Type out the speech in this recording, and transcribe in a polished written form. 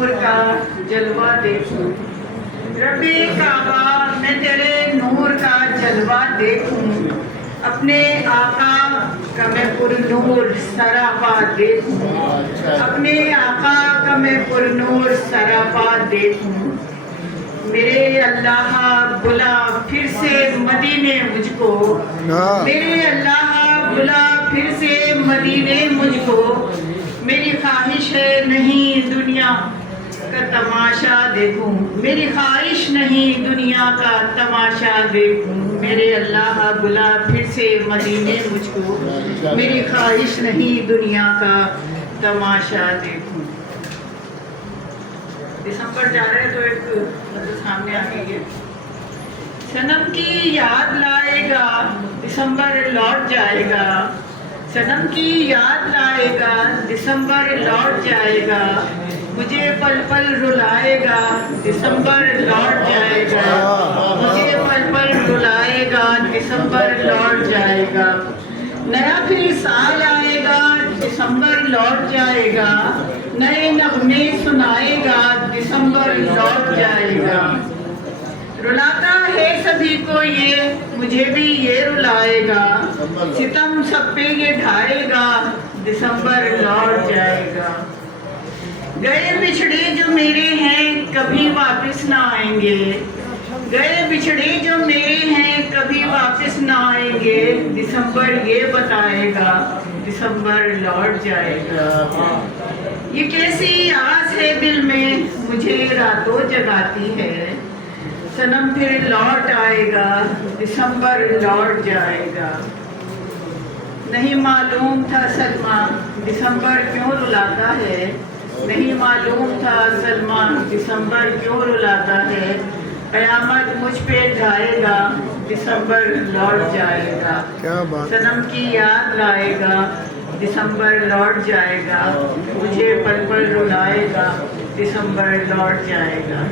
نور کا جلوہ دیکھوں، رب کعبہ میں تیرے نور کا جلوہ دیکھوں، اپنے آقا کا میں پر نور سراپا دیکھوں، اپنے آقا کا میں پر نور سراپا دیکھوں۔ میرے اللہ بلا پھر سے مدینے مجھ کو، میرے اللہ بلا پھر سے مدینے مجھ کو، میری خواہش ہے نہیں دنیا کا تماشا دیکھوں، میری خواہش نہیں دنیا کا تماشا دیکھوں۔ میرے اللہ بلا پھر سے مدینے مجھ کو، میری خواہش نہیں دنیا کا تماشا دیکھوں۔ دسمبر جا رہے تو ایک مطلب سامنے آ گئی ہے، صنم کی یاد لائے گا دسمبر لوٹ جائے گا، صنم کی یاد لائے گا دسمبر لوٹ جائے گا، مجھے پل پل رلائے گا دسمبر لوٹ جائے گا، مجھے پل پل رلائے گا دسمبر لوٹ جائے گا، نیا پھر سال آئے گا دسمبر لوٹ جائے گا، نئے نغمے سنائے گا دسمبر لوٹ جائے گا، رلاتا ہے سبھی کو یہ مجھے بھی یہ رلائے گا، ستم سب پہ یہ ڈھائے گا دسمبر لوٹ جائے گا، گئے بچھڑے جو میرے ہیں کبھی واپس نہ آئیں گے، گئے بچھڑے جو میرے ہیں کبھی واپس نہ آئیں گے، دسمبر یہ بتائے گا دسمبر لوٹ جائے گا، یہ کیسی آس ہے دل میں مجھے راتوں جگاتی ہے، صنم پھر لوٹ آئے گا دسمبر لوٹ جائے گا، نہیں معلوم تھا سلمہ دسمبر کیوں رلاتا ہے، نہیں معلوم تھا سلمہ دسمبر کیوں رلاتا ہے، قیامت مجھ پہ ڈھائے گا دسمبر لوٹ جائے گا، صنم کی یاد لائے گا دسمبر لوٹ جائے گا، مجھے پل پل رلائے گا دسمبر لوٹ جائے گا۔